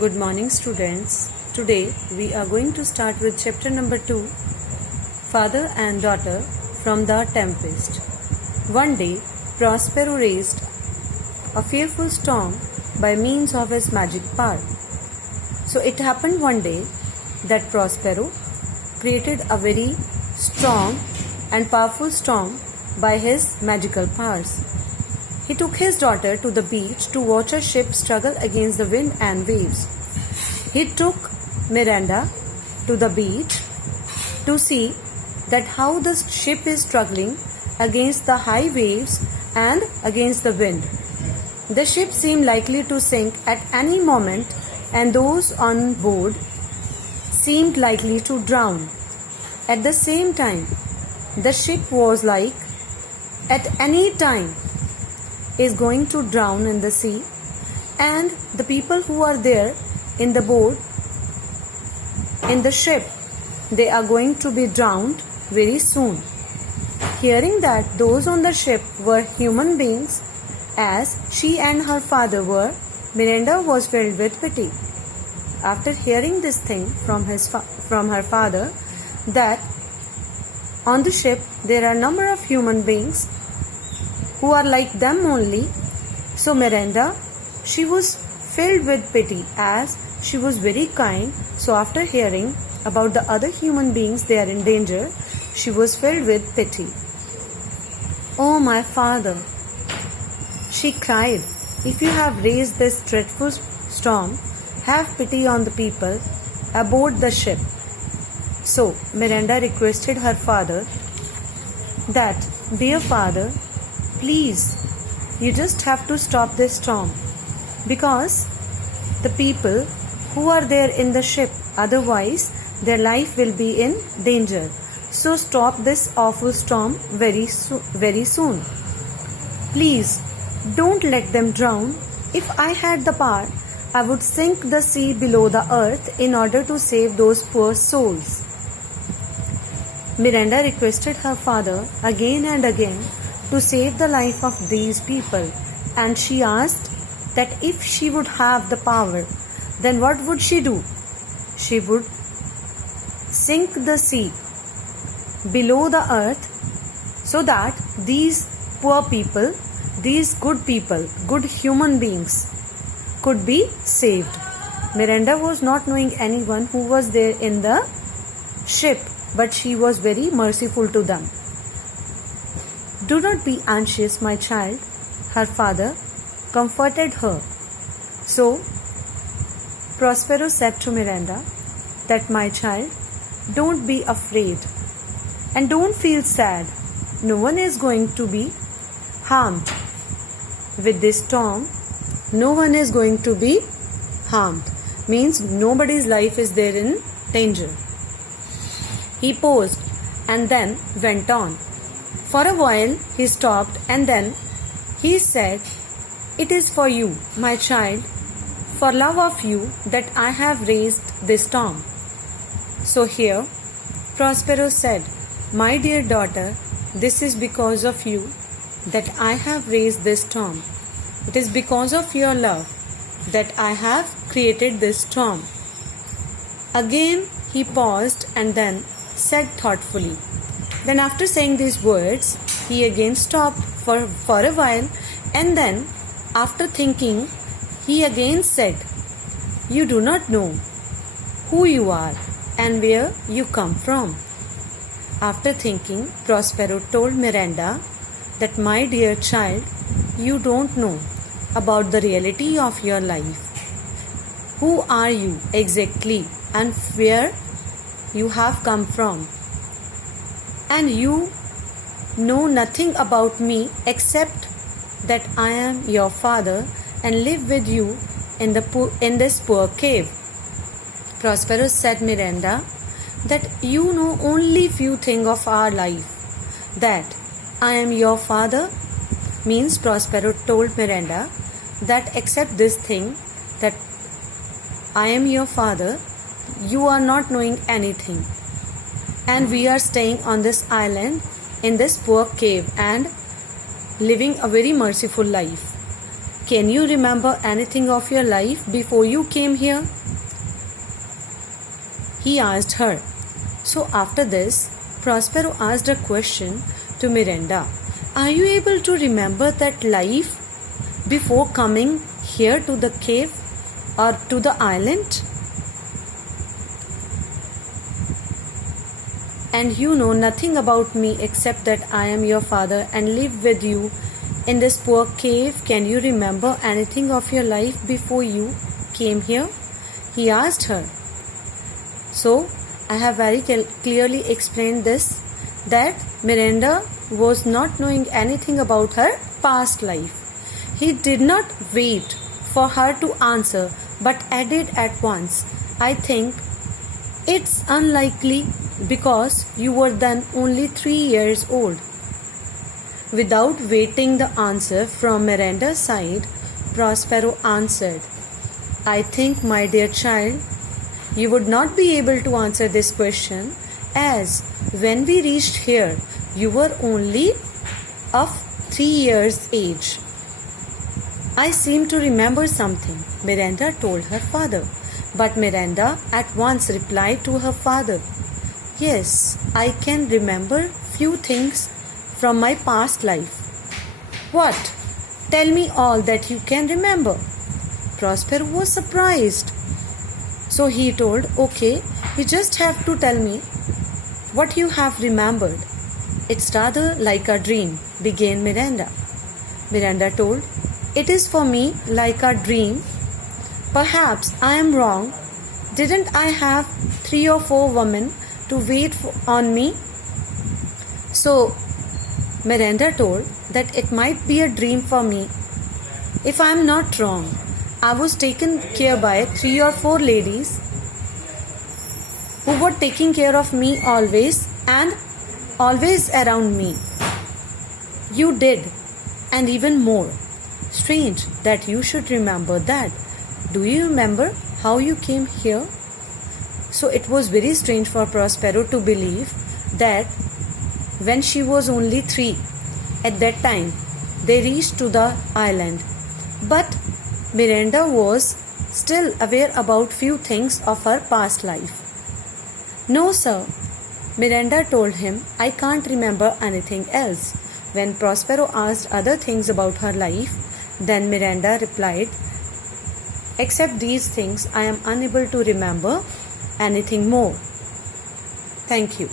Good morning, students. Today we are going to start with chapter number 2, Father and Daughter from the Tempest. One day, Prospero raised a fearful storm by means of his magic power. So it happened one day that Prospero created a very strong and powerful storm by his magical powers. He took his daughter to the beach to watch a ship struggle against the wind and waves. He took Miranda to the beach to see that how the ship is struggling against the high waves and against the wind. The ship seemed likely to sink at any moment, and those on board seemed likely to drown. At the same time, the ship was like at any time is going to drown in the sea, and the people who are there in the boat, in the ship, they are going to be drowned very soon. Hearing that those on the ship were human beings, as she and her father were, Miranda was filled with pity. After hearing this thing from her father, that on the ship there are a number of human beings who are like them only, so Miranda, she was filled with pity as she was very kind. So after hearing about the other human beings, they are in danger, she was filled with pity. "Oh, my father," she cried, "if you have raised this dreadful storm, have pity on the people aboard the ship." So Miranda requested her father that, "Dear father, please, you just have to stop this storm, because the people who are there in the ship, otherwise their life will be in danger. So stop this awful storm very soon. Please, don't let them drown. If I had the power, I would sink the sea below the earth in order to save those poor souls." Miranda requested her father again and again to save the life of these people, and she asked that if she would have the power, then what would she do? She would sink the sea below the earth so that these poor people, these good human beings could be saved. Miranda was not knowing anyone who was there in the ship, but she was very merciful to them. "Do not be anxious, my child," her father comforted her. So Prospero said to Miranda that, "My child, don't be afraid and don't feel sad. No one is going to be harmed. With this storm, no one is going to be harmed." Means nobody's life is there in danger. He paused and then went on. For a while he stopped, and then he said, "It is for you, my child, for love of you that I have raised this storm." So here Prospero said, "My dear daughter, this is because of you that I have raised this storm. It is because of your love that I have created this storm." Again he paused and then said thoughtfully. Then after saying these words, he again stopped for a while, and then after thinking, he again said, "You do not know who you are and where you come from." After thinking, Prospero told Miranda that, "My dear child, you don't know about the reality of your life. Who are you exactly and where you have come from? And you know nothing about me except that I am your father and live with you in this poor cave." Prospero said Miranda that, "You know only few things of our life. That I am your father means," Prospero told Miranda, "that except this thing, that I am your father, you are not knowing anything. And we are staying on this island in this poor cave and living a very merciful life. can you remember anything of your life before you came here? He asked her. So after this, Prospero asked a question to Miranda. Are you able to remember that life before coming here to the cave or to the island? And you know nothing about me except that I am your father and live with you in this poor cave. Can you remember anything of your life before you came here? He asked her. So, I have very clearly explained this, that Miranda was not knowing anything about her past life. He did not wait for her to answer but added at once, I think it's unlikely because you were then only 3 years old. Without waiting the answer from Miranda's side, Prospero answered, I think, my dear child, you would not be able to answer this question, as when we reached here, you were only of 3 years age. I seem to remember something, Miranda told her father. But Miranda at once replied to her father, Yes, I can remember few things from my past life. What? Tell me all that you can remember. Prospero was surprised. So he told, Okay, you just have to tell me what you have remembered. It's rather like a dream, began Miranda. Miranda told, It is for me like a dream. Perhaps I am wrong. Didn't I have 3 or 4 women to wait on me? So Miranda told that it might be a dream for me. If I am not wrong, I was taken care by 3 or 4 ladies who were taking care of me always and always around me. You did, and even more. Strange that you should remember that. Do you remember how you came here? So it was very strange for Prospero to believe that when she was only 3, at that time, they reached to the island. But Miranda was still aware about few things of her past life. No, sir, Miranda told him, I can't remember anything else. When Prospero asked other things about her life, then Miranda replied, Except these things, I am unable to remember anything more. Thank you.